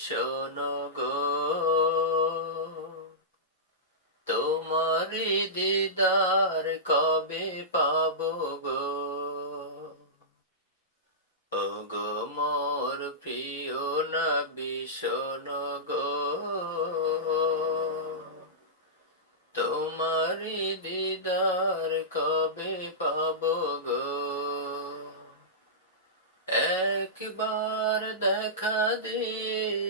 ভীষণ গো। তোমারি দিদার কবে পাবো গো? ও গো মোর প্রিয় না ভীষণ গো। তোমারি দিদার কবে পাবো গো? একবার দেখা দিয়ে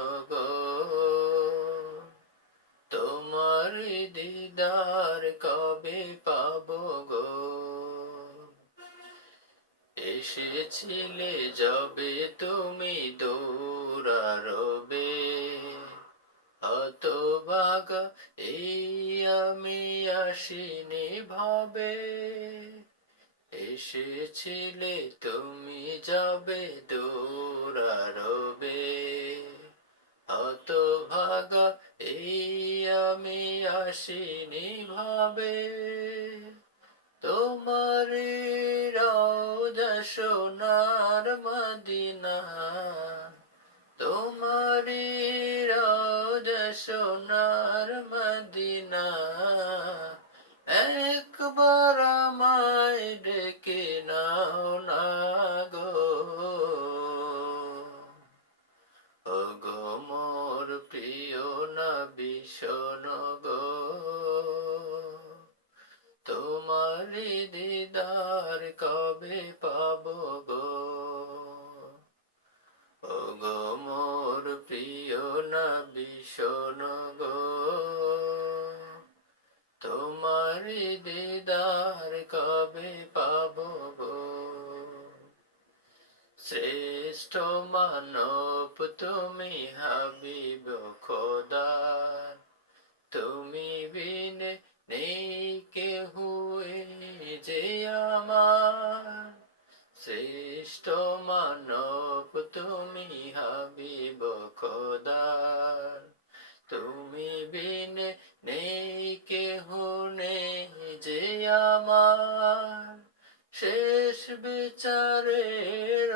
এসেছিলে যবে তুমি দৌড়ারবে অত ভাগা এই আমি আসিনি ভাবে। এসেছিলে তুমি যাবে দৌড়ারবে অত ভাগা এই আমি আসিনি ভাবে। তোমার সোনার মদিনা। একবার আমায় ডেকে নাও না গো। ও গো মোর প্রিয় না ভীষণ গো। তোমারি দিদার কবে পাবো গো ও গো মোর প্রিয় না ভীষণ গো। তোমারি দিদার কবে পাবো শ্রেষ্ঠ মানব তুমি হাবিব খোদার। তুমি বিনে নেই হুয়ে যে আমার। শ্রেষ্ঠ মানব তুমি হাবিব খোদার। তুমি বিনে নেই কে হুনে যে আমার। শেষ বিচারের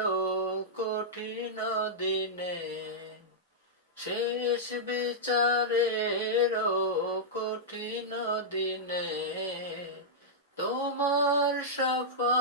কঠিন দিনে, শেষ বিচারের কঠিন দিনে, তোমার সাফায়াত